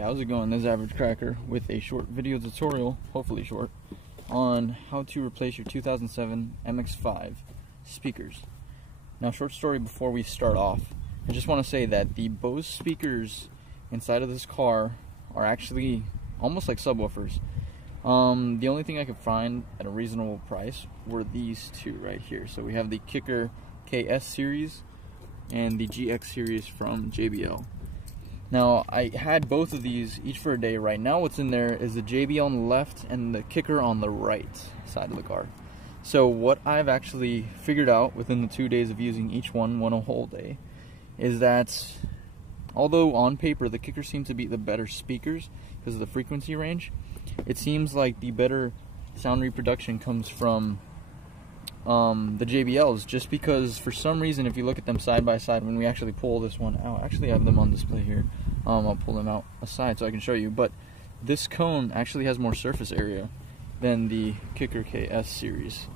Yeah, how's it going? This is Average Cracker with a short video tutorial, hopefully short, on how to replace your 2007 MX-5 speakers. Now, short story before we start off. I just want to say that the Bose speakers inside of this car are actually almost like subwoofers. The only thing I could find at a reasonable price were these two right here. So we have the Kicker KS series and the GX series from JBL. Now, I had both of these each for a day. Right now what's in there is the JBL on the left and the Kicker on the right side of the car. So what I've actually figured out within the 2 days of using each one a whole day is that although on paper the Kicker seems to be the better speakers because of the frequency range, it seems like the better sound reproduction comes from the JBLs, just because for some reason if you look at them side by side, when we actually pull this one out, actually I have them on display here, I'll pull them out aside so I can show you, but this cone actually has more surface area than the Kicker KS series.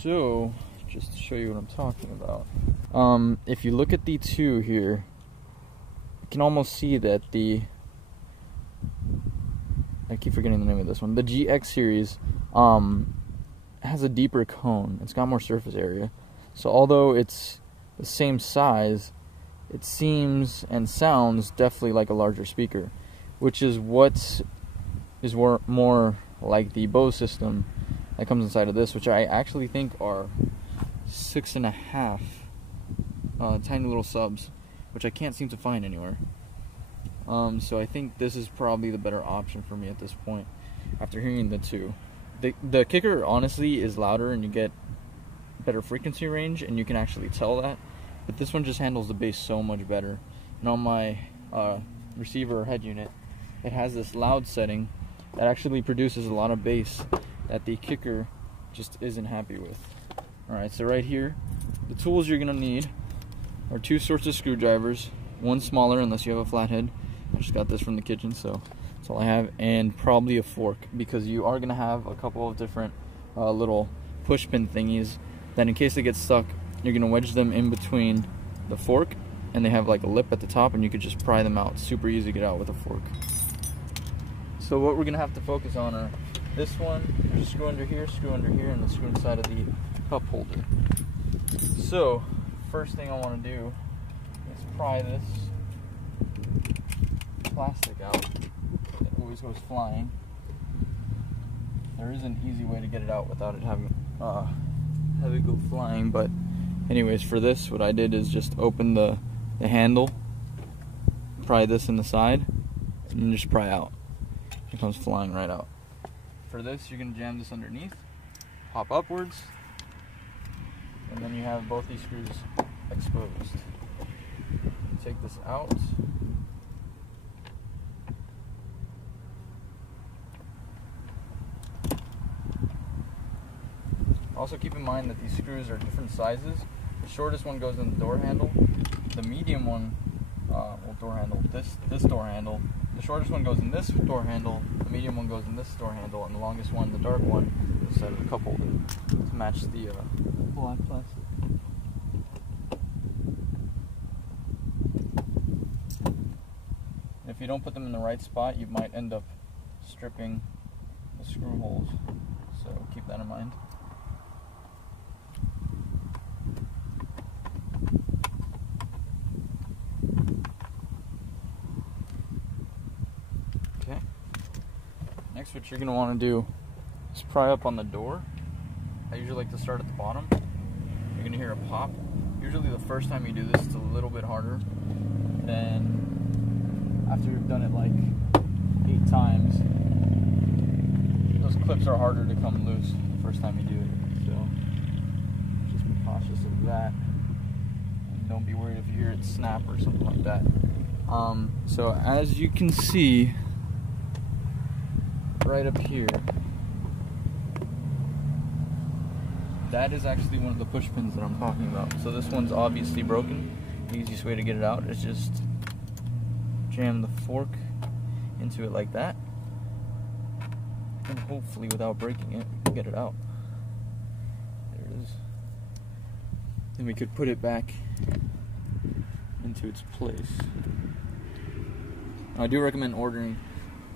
So just to show you what I'm talking about, if you look at the two here, you can almost see that I keep forgetting the name of this one, the GX series has a deeper cone. It's got more surface area. So although it's the same size, it seems and sounds definitely like a larger speaker, which is what is more like the Bose system that comes inside of this, which I actually think are 6.5 tiny little subs, which I can't seem to find anywhere. So I think this is probably the better option for me at this point after hearing the two. The Kicker honestly is louder and you get better frequency range and you can actually tell that, but this one just handles the bass so much better. And on my receiver or head unit, it has this loud setting that actually produces a lot of bass that the Kicker just isn't happy with. Alright, so right here, the tools you're going to need are two sorts of screwdrivers, one smaller unless you have a flathead. I just got this from the kitchen, so that's all I have, and probably a fork, because you are going to have a couple of different little push pin thingies that in case they get stuck, you're going to wedge them in between the fork, and they have like a lip at the top and you could just pry them out. Super easy to get out with a fork. So what we're going to have to focus on are this one, there's a screw under here, and the screw inside of the cup holder. So first thing I want to do is pry this plastic out. It always goes flying. There is an easy way to get it out without it having have it go flying, but anyways, for this what I did is just open the handle, pry this in the side, and then just pry out. It comes flying right out. For this you're going to jam this underneath, pop upwards, and then you have both these screws exposed. Take this out. Also keep in mind that these screws are different sizes. The shortest one goes in the door handle. The medium one, door handle, this door handle. The shortest one goes in this door handle. The medium one goes in this door handle, and the longest one, the dark one, is inside of the cup holder to match the black plastic. If you don't put them in the right spot, you might end up stripping the screw holes. So keep that in mind. Okay. Next, what you're going to want to do is pry up on the door. I usually like to start at the bottom. You're going to hear a pop. Usually the first time you do this, it's a little bit harder. Then after you've done it like 8 times, those clips are harder to come loose the first time you do it. So just be cautious of that. And don't be worried if you hear it snap or something like that. So as you can see right up here, that is actually one of the push pins that I'm talking about. So this one's obviously broken. The easiest way to get it out is just jam the fork into it like that, and hopefully without breaking it, we can get it out. There it is. Then we could put it back into its place. I do recommend ordering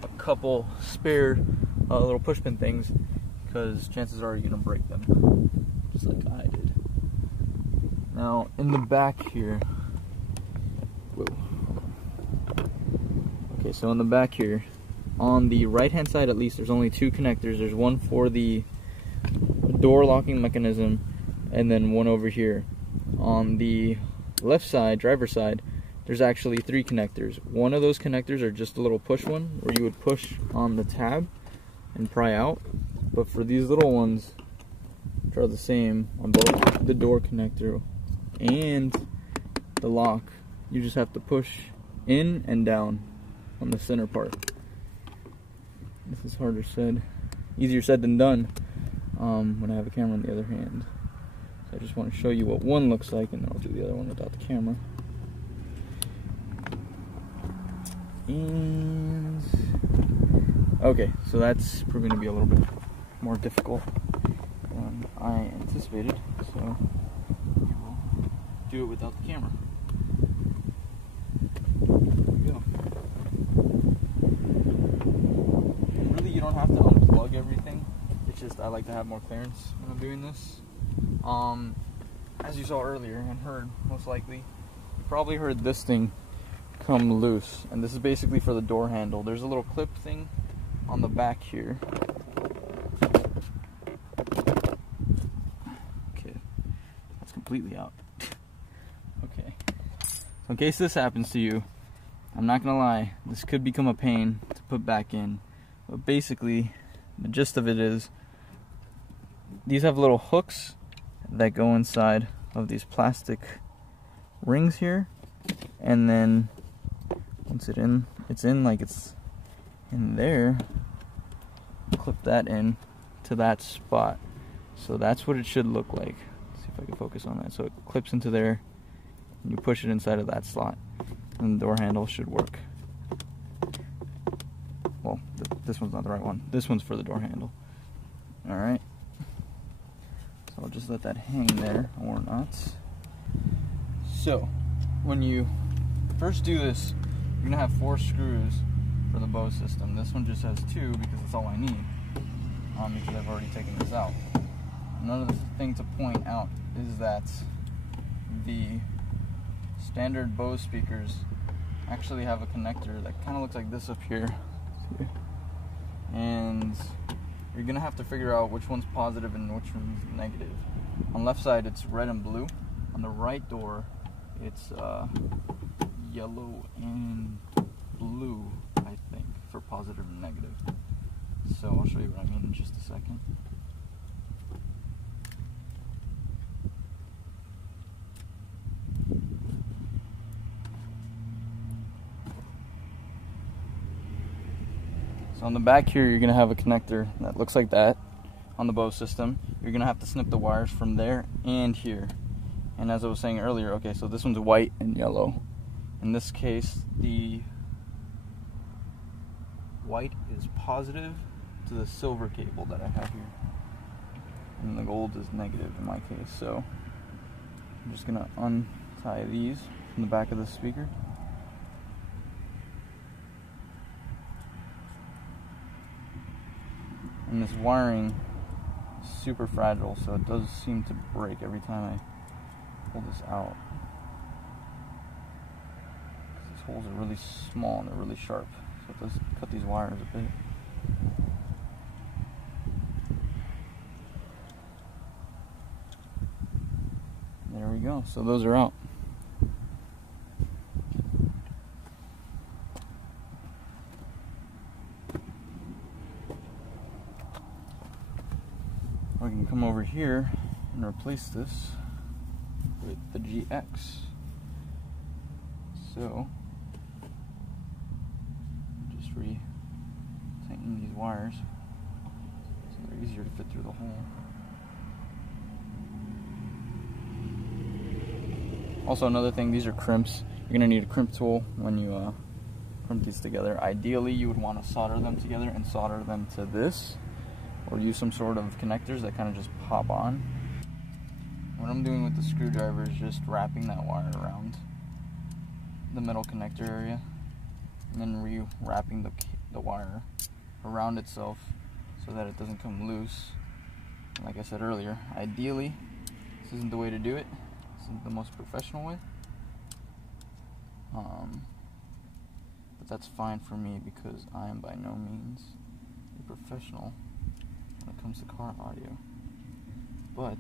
a couple spare little push pin things, because chances are you're going to break them, just like I did. Now, in the back here, whoa. Okay, so in the back here, on the right hand side at least, there's only two connectors. There's one for the door locking mechanism, and then one over here. On the left side, driver's side, there's actually three connectors. One of those connectors are just a little push one, where you would push on the tab and pry out. But for these little ones, which are the same on both the door connector and the lock, you just have to push in and down on the center part. This is easier said than done when I have a camera in the other hand. So I just want to show you what one looks like, and then I'll do the other one without the camera. And okay, so that's proving to be a little bit more difficult than I anticipated, so we will do it without the camera. There we go. And really, you don't have to unplug everything. It's just I like to have more clearance when I'm doing this. As you saw earlier and heard, most likely, you probably heard this thing come loose, and this is basically for the door handle. There's a little clip thing on the back here. Okay, that's completely out. Okay, so in case this happens to you, I'm not gonna lie, this could become a pain to put back in, but basically the gist of it is these have little hooks that go inside of these plastic rings here, and then once it's in like it's in there, clip that in to that spot. So that's what it should look like. Let's see if I can focus on that. So it clips into there, and you push it inside of that slot, and the door handle should work. Well, this one's not the right one. This one's for the door handle. Alright. So I'll just let that hang there, or not. So, when you first do this, you're going to have 4 screws for the bow system. This one just has 2 because that's all I need, because I've already taken this out. Another thing to point out is that the standard Bose speakers actually have a connector that kind of looks like this up here. And you're going to have to figure out which one's positive and which one's negative. On the left side, it's red and blue. On the right door, it's yellow and blue, I think, for positive and negative. So I'll show you what I mean in just a second. So on the back here, you're going to have a connector that looks like that on the Bose system. You're going to have to snip the wires from there and here. And as I was saying earlier, okay, so this one's white and yellow. In this case, the white is positive to the silver cable that I have here, and the gold is negative in my case. So I'm just gonna untie these from the back of the speaker. And this wiring is super fragile, so it does seem to break every time I pull this out. These holes are really small and they're really sharp, so it does cut these wires a bit. There we go, so those are out. We can come over here and replace this with the GX. So just re-tighten these wires so they're easier to fit through the hole. Also, another thing, these are crimps. You're gonna need a crimp tool when you crimp these together. Ideally, you would want to solder them together and solder them to this, or use some sort of connectors that kind of just pop on. What I'm doing with the screwdriver is just wrapping that wire around the metal connector area and then re-wrapping the wire around itself so that it doesn't come loose. And like I said earlier, ideally, this isn't the way to do it. This isn't the most professional way. But that's fine for me because I am by no means a professional when it comes to car audio. But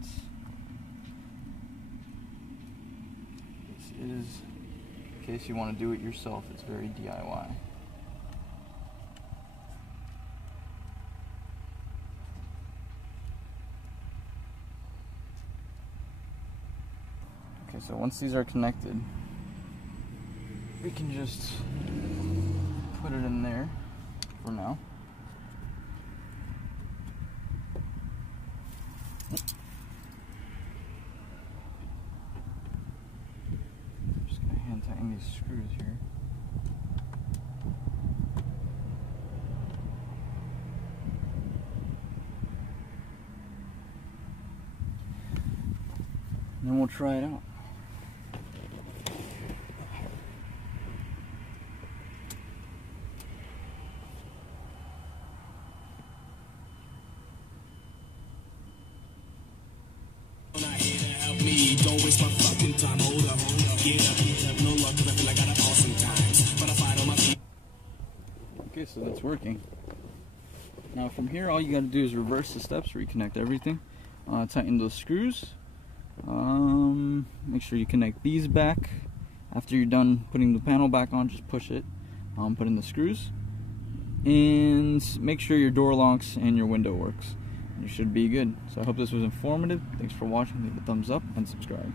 this is, in case you want to do it yourself, it's very DIY. Okay, so once these are connected, we can just put it in there for now. Just gonna hand tighten these screws here. And then we'll try it out. Don't waste my fucking time. Hold up. Get up. No luck, cause I feel like I got to fall sometimes. But I fight on my feet. Okay, so that's working. Now from here, all you gotta do is reverse the steps, reconnect everything. Tighten those screws. Make sure you connect these back. After you're done putting the panel back on, just push it. Put in the screws. And make sure your door locks and your window works. You should be good. So I hope this was informative. Thanks for watching. Leave a thumbs up and subscribe.